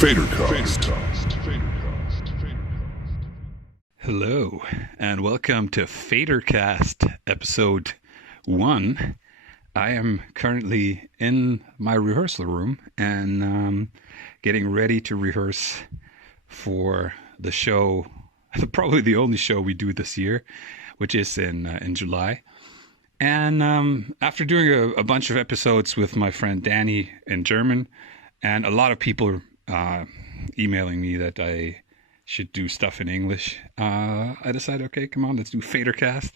FaderCast. Hello, and welcome to FaderCast episode 1. I am currently in my rehearsal room and getting ready to rehearse for the show, probably the only show we do this year, which is in July. And after doing a bunch of episodes with my friend Danny in German, and a lot of people emailing me that I should do stuff in English, I decided, okay, come on, let's do FaderCast.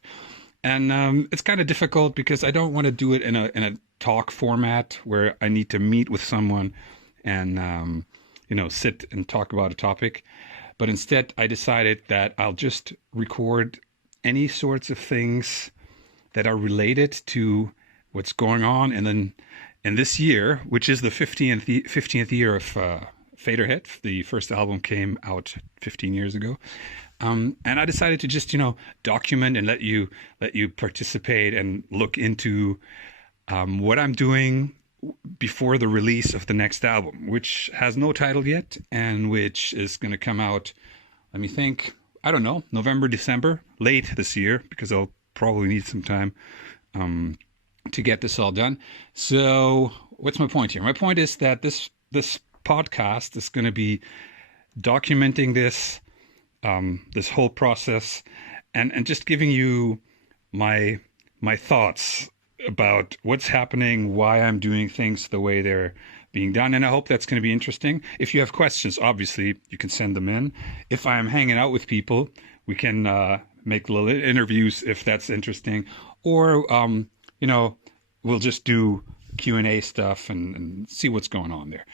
And it's kind of difficult because I don't want to do it in a talk format where I need to meet with someone and sit and talk about a topic. But instead, I decided that I'll just record any sorts of things that are related to what's going on. And then in this year, which is the 15th year of Faderhead, the first album came out 15 years ago. And I decided to just, document and let you participate and look into what I'm doing before the release of the next album, which has no title yet and which is going to come out, let me think, I don't know, November, December, late this year, because I'll probably need some time to get this all done. So what's my point here? My point is that this podcast is going to be documenting this whole process and just giving you my thoughts about what's happening, why I'm doing things the way they're being done. And I hope that's going to be interesting. If you have questions, obviously you can send them in. If I'm hanging out with people, we can make little interviews if that's interesting, or we'll just do Q&A stuff and see what's going on there.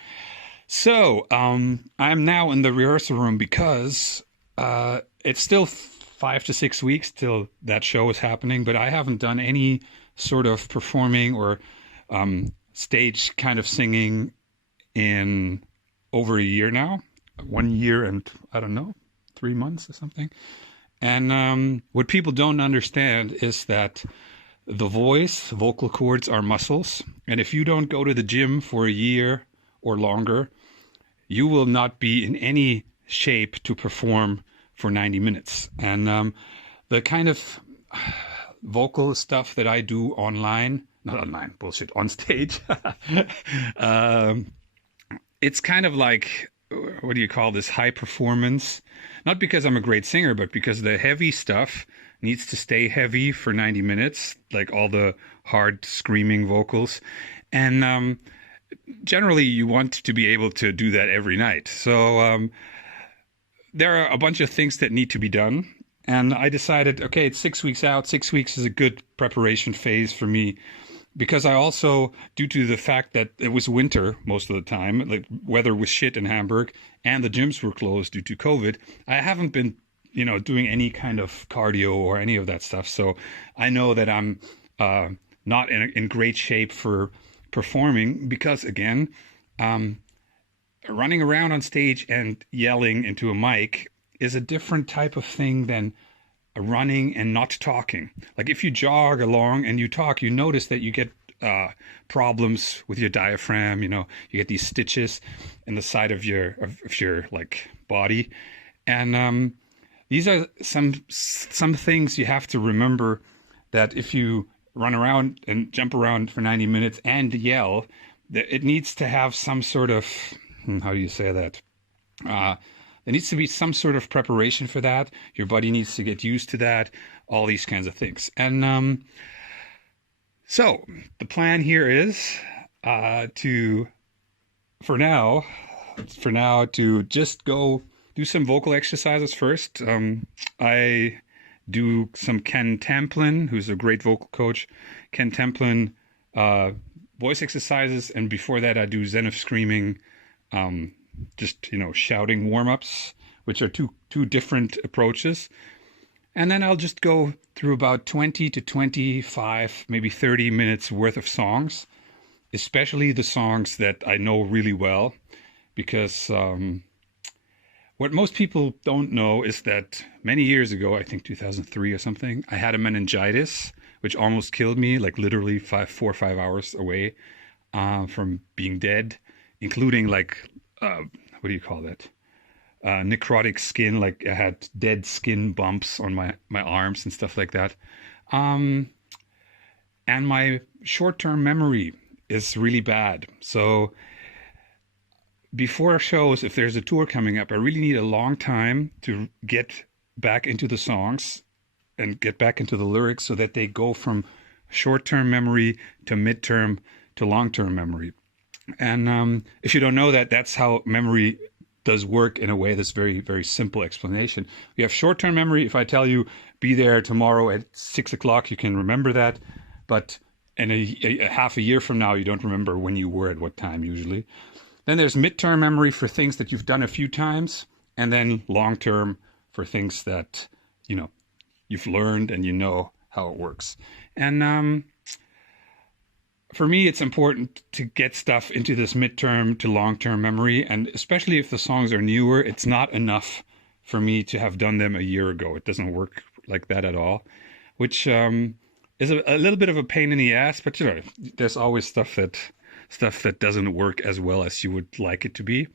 So I'm now in the rehearsal room because it's still 5 to 6 weeks till that show is happening, but I haven't done any sort of performing or stage kind of singing in over a year now. 1 year and, I don't know, 3 months or something. And what people don't understand is that the vocal cords are muscles. And if you don't go to the gym for a year or longer, you will not be in any shape to perform for 90 minutes. And the kind of vocal stuff that I do on stage, it's kind of like, what do you call this, high performance? Not because I'm a great singer, but because the heavy stuff needs to stay heavy for 90 minutes, like all the hard screaming vocals. And generally you want to be able to do that every night. So there are a bunch of things that need to be done. And I decided, okay, it's 6 weeks out. 6 weeks is a good preparation phase for me, because I also, due to the fact that it was winter most of the time, like weather was shit in Hamburg and the gyms were closed due to COVID, I haven't been, doing any kind of cardio or any of that stuff. So I know that I'm not in great shape for performing because, again, running around on stage and yelling into a mic is a different type of thing than running and not talking. Like if you jog along and you talk, you notice that you get problems with your diaphragm. You get these stitches in the side of your like body, and these are some things you have to remember, that if you run around and jump around for 90 minutes and yell, that it needs to have some sort of, how do you say that? There needs to be some sort of preparation for that. Your body needs to get used to that, all these kinds of things. And so the plan here is for now, to just go do some vocal exercises first. I do some Ken Tamplin, who's a great vocal coach. Ken Tamplin voice exercises, and before that I do Zen of Screaming, just shouting warm-ups, which are two different approaches. And then I'll just go through about 20 to 25, maybe 30 minutes worth of songs, especially the songs that I know really well, because what most people don't know is that many years ago, I think 2003 or something, I had a meningitis, which almost killed me, like literally 4 or 5 hours away from being dead, including like what do you call that? Necrotic skin, like I had dead skin bumps on my arms and stuff like that. Um, and my short-term memory is really bad. So before shows, if there's a tour coming up, I really need a long time to get back into the songs and get back into the lyrics so that they go from short-term memory to mid-term to long-term memory. And if you don't know that, that's how memory does work in a way that's very, very simple explanation. You have short-term memory. If I tell you, be there tomorrow at 6 o'clock, you can remember that. But in a half a year from now, you don't remember when you were at what time usually. Then there's mid-term memory for things that you've done a few times. And then long-term for things that, you've learned and you know how it works. And for me, it's important to get stuff into this midterm to long-term memory. And especially if the songs are newer, it's not enough for me to have done them a year ago. It doesn't work like that at all, which is a little bit of a pain in the ass. But there's always stuff that doesn't work as well as you would like it to be.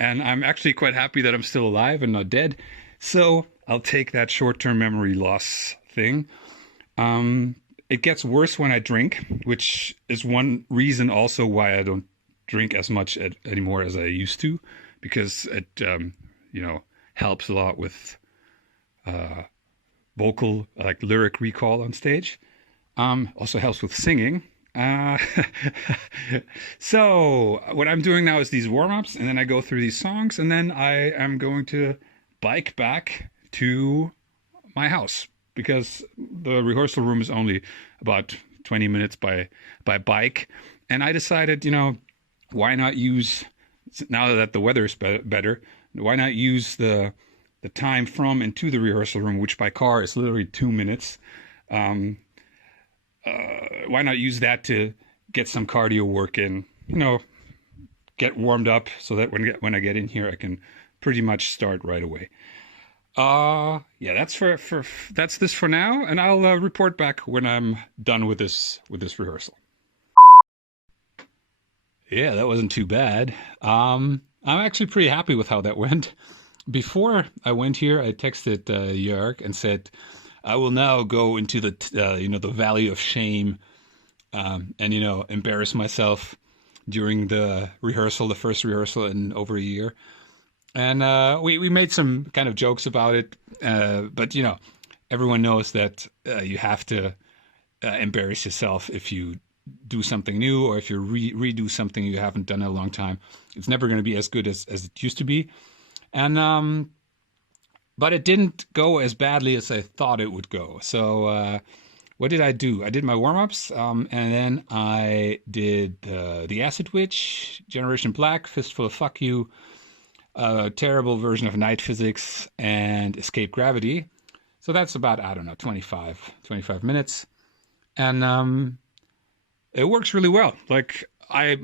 And I'm actually quite happy that I'm still alive and not dead. So I'll take that short-term memory loss thing. It gets worse when I drink, which is one reason also why I don't drink as much anymore as I used to, because it, helps a lot with vocal, like lyric recall on stage. Also helps with singing. So what I'm doing now is these warm-ups, and then I go through these songs, and then I am going to bike back to my house, because the rehearsal room is only about 20 minutes by bike. And I decided, why not use, now that the weather is better, why not use the time from and to the rehearsal room, which by car is literally 2 minutes. Why not use that to get some cardio work in, get warmed up so that when I get in here, I can pretty much start right away. That's that's this for now, and I'll report back when I'm done with this rehearsal. Yeah, that wasn't too bad. I'm actually pretty happy with how that went. Before I went here, I texted Jörg and said, I will now go into the valley of shame, and embarrass myself during the first rehearsal in over a year. And we made some kind of jokes about it, but everyone knows that you have to embarrass yourself if you do something new, or if you redo something you haven't done in a long time. It's never going to be as good as it used to be. And but it didn't go as badly as I thought it would go. So what did I do? I did my warm-ups, and then I did the Acid Witch, Generation Black, Fistful of Fuck You, a terrible version of Night Physics, and Escape Gravity. So that's about, 25 minutes. And it works really well. Like, I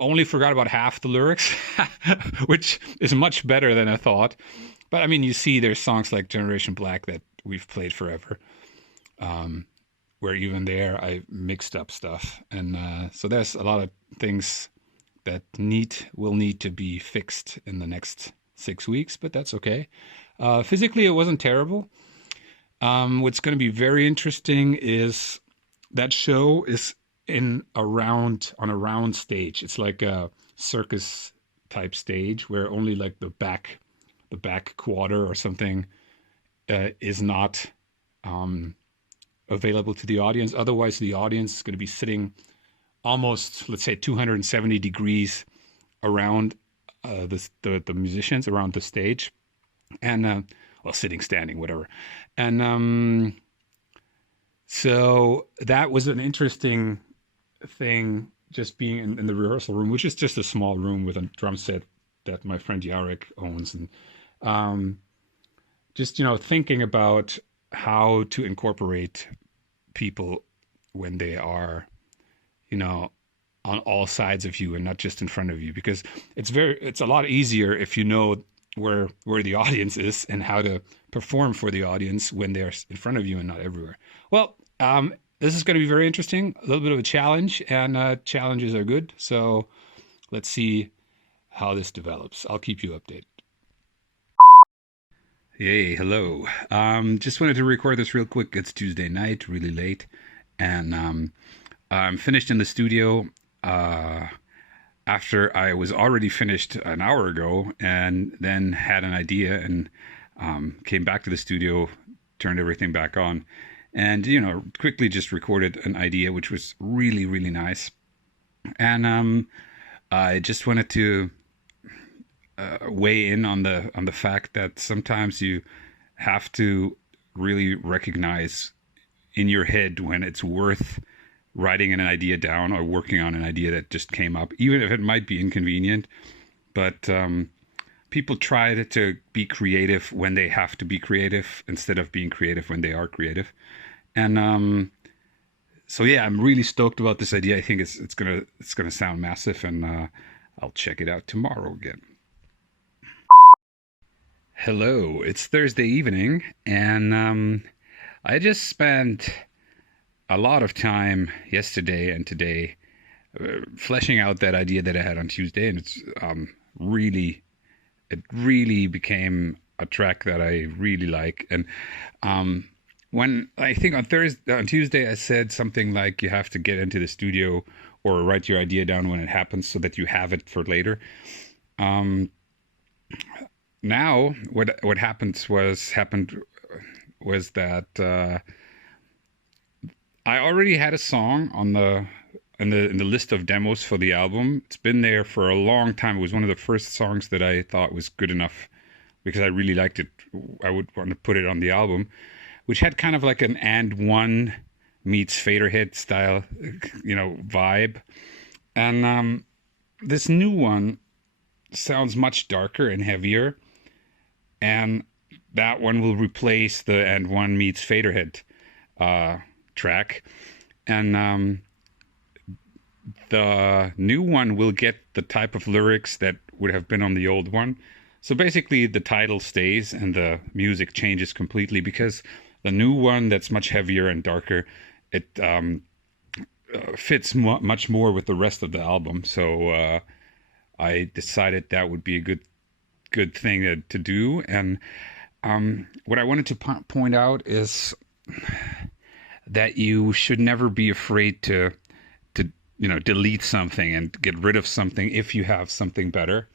only forgot about half the lyrics, which is much better than I thought. But I mean, you see there's songs like Generation Black that we've played forever, where even there I mixed up stuff. And so there's a lot of things that will need to be fixed in the next 6 weeks, but that's okay. Physically, it wasn't terrible. What's going to be very interesting is that show is on a round stage. It's like a circus type stage where only like the back quarter or something is not available to the audience. Otherwise, the audience is going to be sitting almost, let's say, 270 degrees around the musicians, around the stage, and sitting, standing, whatever. And so that was an interesting thing, just being in the rehearsal room, which is just a small room with a drum set that my friend Jarek owns, and just thinking about how to incorporate people when they are on all sides of you and not just in front of you, because it's a lot easier if you know where the audience is and how to perform for the audience when they're in front of you and not everywhere. Well, this is going to be very interesting, a little bit of a challenge, and challenges are good. So let's see how this develops. I'll keep you updated. Hey, hello. Just wanted to record this real quick. It's Tuesday night, really late, and I'm finished in the studio after I was already finished an hour ago, and then had an idea and came back to the studio, turned everything back on, and quickly just recorded an idea, which was really, really nice. And I just wanted to weigh in on the fact that sometimes you have to really recognize in your head when it's worth writing an idea down or working on an idea that just came up, even if it might be inconvenient. But people try to be creative when they have to be creative instead of being creative when they are creative. And so yeah, I'm really stoked about this idea. I think it's gonna sound massive, and I'll check it out tomorrow again. Hello, it's Thursday evening, and I just spent a lot of time yesterday and today fleshing out that idea that I had on Tuesday, and it's it really became a track that I really like. And when I think on Tuesday, I said something like you have to get into the studio or write your idea down when it happens so that you have it for later. Um, Now, what happened was that I already had a song on the list of demos for the album. It's been there for a long time. It was one of the first songs that I thought was good enough because I really liked it. I would want to put it on the album, which had kind of like an and one meets Faderhead style, vibe. And this new one sounds much darker and heavier, and that one will replace the and one meets Faderhead track, and the new one will get the type of lyrics that would have been on the old one. So basically, the title stays and the music changes completely because the new one that's much heavier and darker, it fits much more with the rest of the album. So I decided that would be a good thing to do. And what I wanted to point out is that you should never be afraid to delete something and get rid of something if you have something better.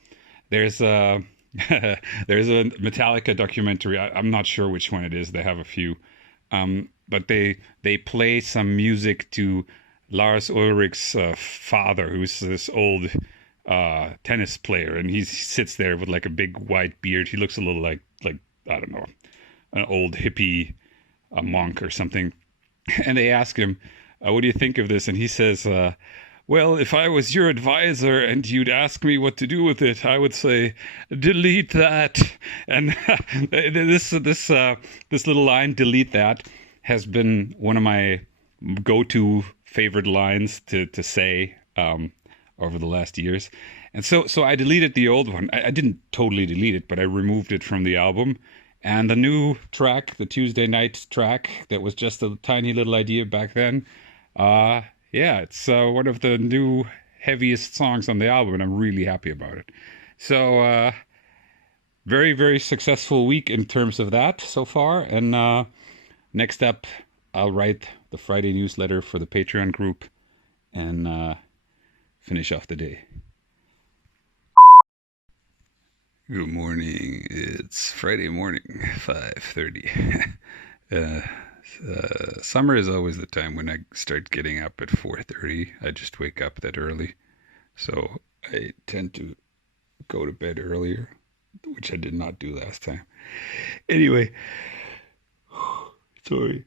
There's a there's a Metallica documentary. I'm not sure which one it is. They have a few, but they play some music to Lars Ulrich's father, who's this old tennis player, and he sits there with like a big white beard. He looks a little like I don't know, an old hippie monk or something. And they ask him, "What do you think of this?" And he says, "Well, if I was your advisor and you'd ask me what to do with it, I would say, delete that." And this little line, "delete that," has been one of my go-to favorite lines to say over the last years. And so I deleted the old one. I didn't totally delete it, but I removed it from the album. And the new track, the Tuesday night track, that was just a tiny little idea back then. Yeah, it's one of the new heaviest songs on the album, and I'm really happy about it. So very, very successful week in terms of that so far. And next up, I'll write the Friday newsletter for the Patreon group and finish off the day. Good morning. It's Friday morning, 5:30. Summer is always the time when I start getting up at 4:30. I just wake up that early, so I tend to go to bed earlier, which I did not do last time. Anyway, sorry.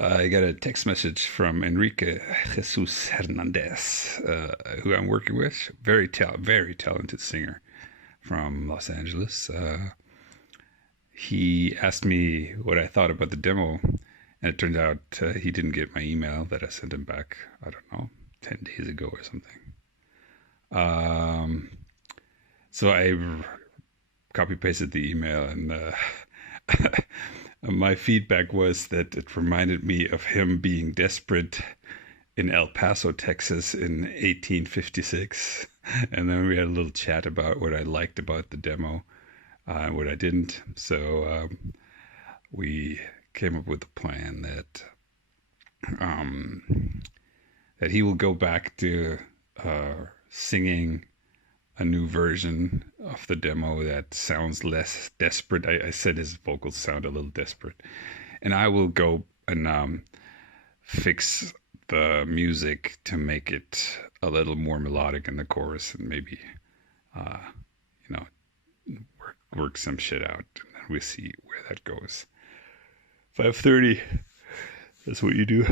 I got a text message from Enrique Jesus Hernandez, who I'm working with. Very talented singer from Los Angeles. He asked me what I thought about the demo, and it turned out he didn't get my email that I sent him back, I don't know, 10 days ago or something. So I copy-pasted the email, and my feedback was that it reminded me of him being desperate in El Paso, Texas in 1856. And then we had a little chat about what I liked about the demo, and what I didn't. So we came up with a plan um, that he will go back to singing a new version of the demo that sounds less desperate. I said his vocals sound a little desperate. And I will go and fix the music to make it a little more melodic in the chorus, and maybe, uh, you know, work some shit out. And then we'll see where that goes. 5:30. That's what you do.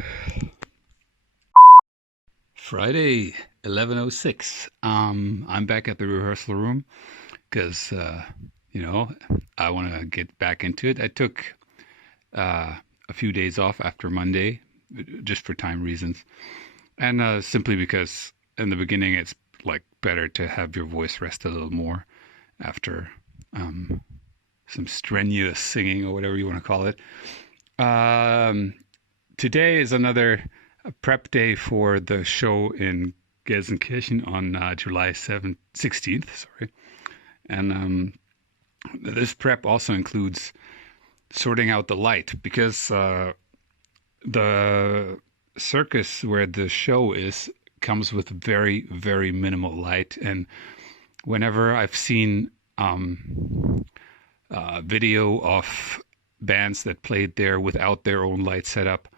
Friday, 11:06. I'm back at the rehearsal room because I want to get back into it. I took a few days off after Monday, just for time reasons, and simply because in the beginning it's like better to have your voice rest a little more after some strenuous singing or whatever you want to call it. Today is another prep day for the show in Gelsenkirchen on July 16th. Sorry, and this prep also includes sorting out the light, because the circus where the show is comes with very, very minimal light. And whenever I've seen video of bands that played there without their own light setup,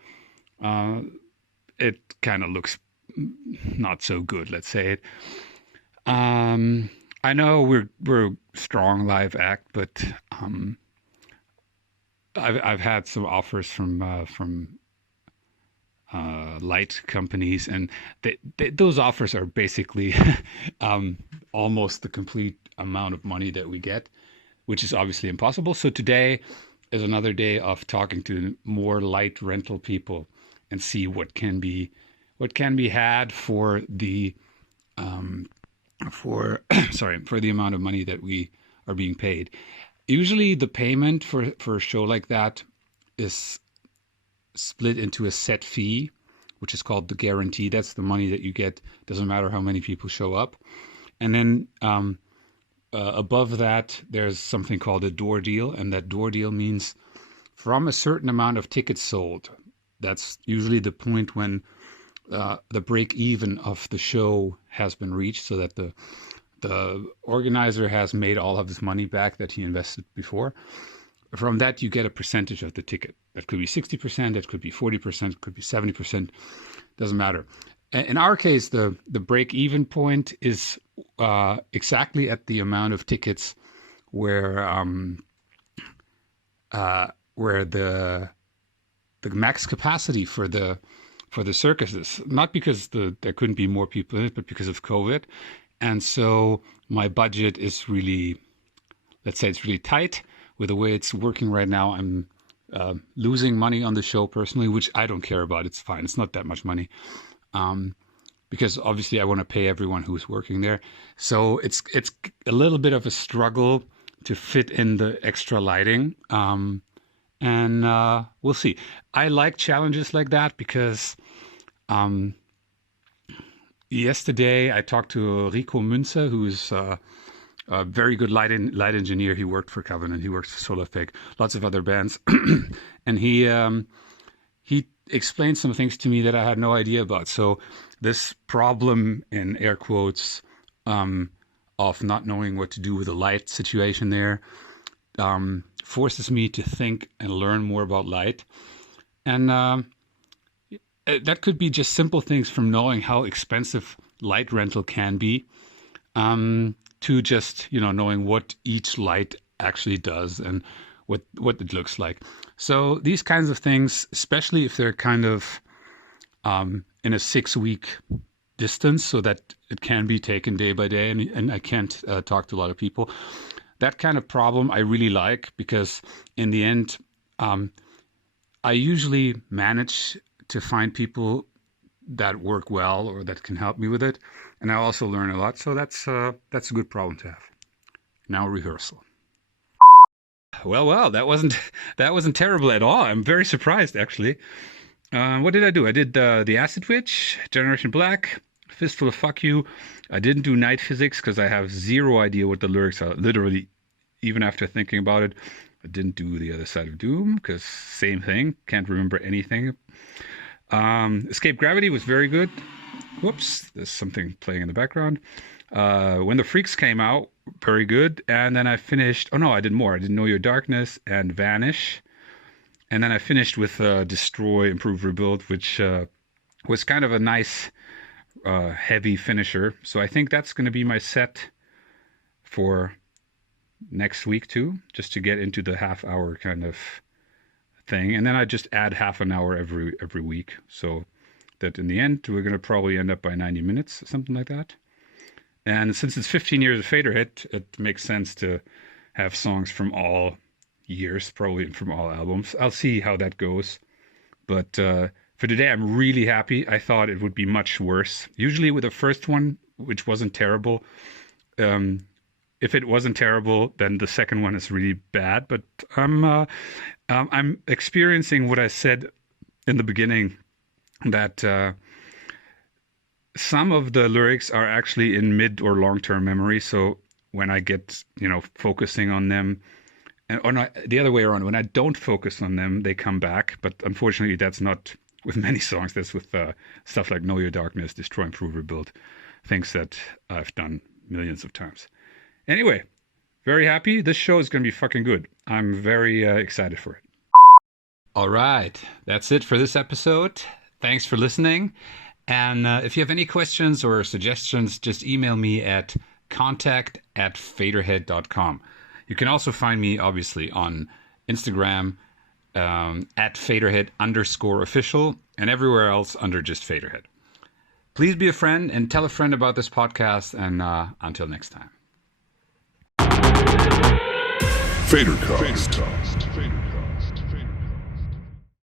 it kind of looks not so good, let's say it. I know we're a strong live act, but I've had some offers from light companies, and those offers are basically almost the complete amount of money that we get, which is obviously impossible. So today is another day of talking to more light rental people and see what can be had for the for the amount of money that we are being paid. Usually the payment for a show like that is split into a set fee, which is called the guarantee. That's the money that you get. Doesn't matter how many people show up. And then above that, there's something called a door deal. And that door deal means from a certain amount of tickets sold. That's usually the point when the break even of the show has been reached, so that the organizer has made all of his money back that he invested before. From that, you get a percentage of the ticket. That could be 60%, that could be 40%, it could be 70%, doesn't matter. In our case, the break-even point is exactly at the amount of tickets where the max capacity for the circuses, not because there couldn't be more people in it, but because of COVID. And so my budget is really, let's say it's really tight. With the way it's working right now, I'm losing money on the show personally, which I don't care about. It's fine. It's not that much money, because obviously I want to pay everyone who's working there. So it's a little bit of a struggle to fit in the extra lighting, and we'll see. I like challenges like that because yesterday I talked to Rico Münzer, who's a very good light engineer. He worked for Covenant. He worked for Solarfake, lots of other bands, and he explained some things to me that I had no idea about. So this problem, in air quotes, of not knowing what to do with the light situation there, forces me to think and learn more about light, and that could be just simple things from knowing how expensive light rental can be, to just, knowing what each light actually does and what it looks like. So these kinds of things, especially if they're kind of in a 6-week distance, so that it can be taken day by day, and I can't talk to a lot of people. That kind of problem I really like, because in the end, I usually manage to find people that work well or that can help me with it, and I also learn a lot. So that's a good problem to have. Now rehearsal. Well, that wasn't terrible at all. I'm very surprised, actually. What did I do? I did the Acid Witch, Generation Black, Fistful of Fuck You. I didn't do Night Physics because I have zero idea what the lyrics are. Literally, even after thinking about it, I didn't do The Other Side of Doom because same thing. Can't remember anything. Escape Gravity was very good. Whoops, there's something playing in the background. When the Freaks came out, very good. And then I finished. Oh no, I did more. I did Know Your Darkness and Vanish. And then I finished with Destroy, Improve, Rebuild, which was kind of a nice, heavy finisher. So I think that's going to be my set for next week too, just to get into the half-hour kind of thing. And then I just add half an hour every week, so that in the end we're going to probably end up by 90 minutes, something like that. And since it's 15 years of Faderhead, it makes sense to have songs from all years, probably from all albums. I'll see how that goes. But for today, I'm really happy. I thought it would be much worse. Usually with the first one, which wasn't terrible, if it wasn't terrible, then the second one is really bad. But I'm experiencing what I said in the beginning, that some of the lyrics are actually in mid or long-term memory. So when I get, focusing on them, or not, the other way around. When I don't focus on them, they come back. But unfortunately, that's not with many songs. That's with stuff like Know Your Darkness, Destroy, Improve, Rebuild, things that I've done millions of times. Anyway, very happy. This show is going to be fucking good. I'm very excited for it. All right, that's it for this episode. Thanks for listening. And if you have any questions or suggestions, just email me at contact@faderhead.com. You can also find me, obviously, on Instagram at Faderhead_official and everywhere else under just Faderhead. Please be a friend and tell a friend about this podcast. And until next time. FaderCast.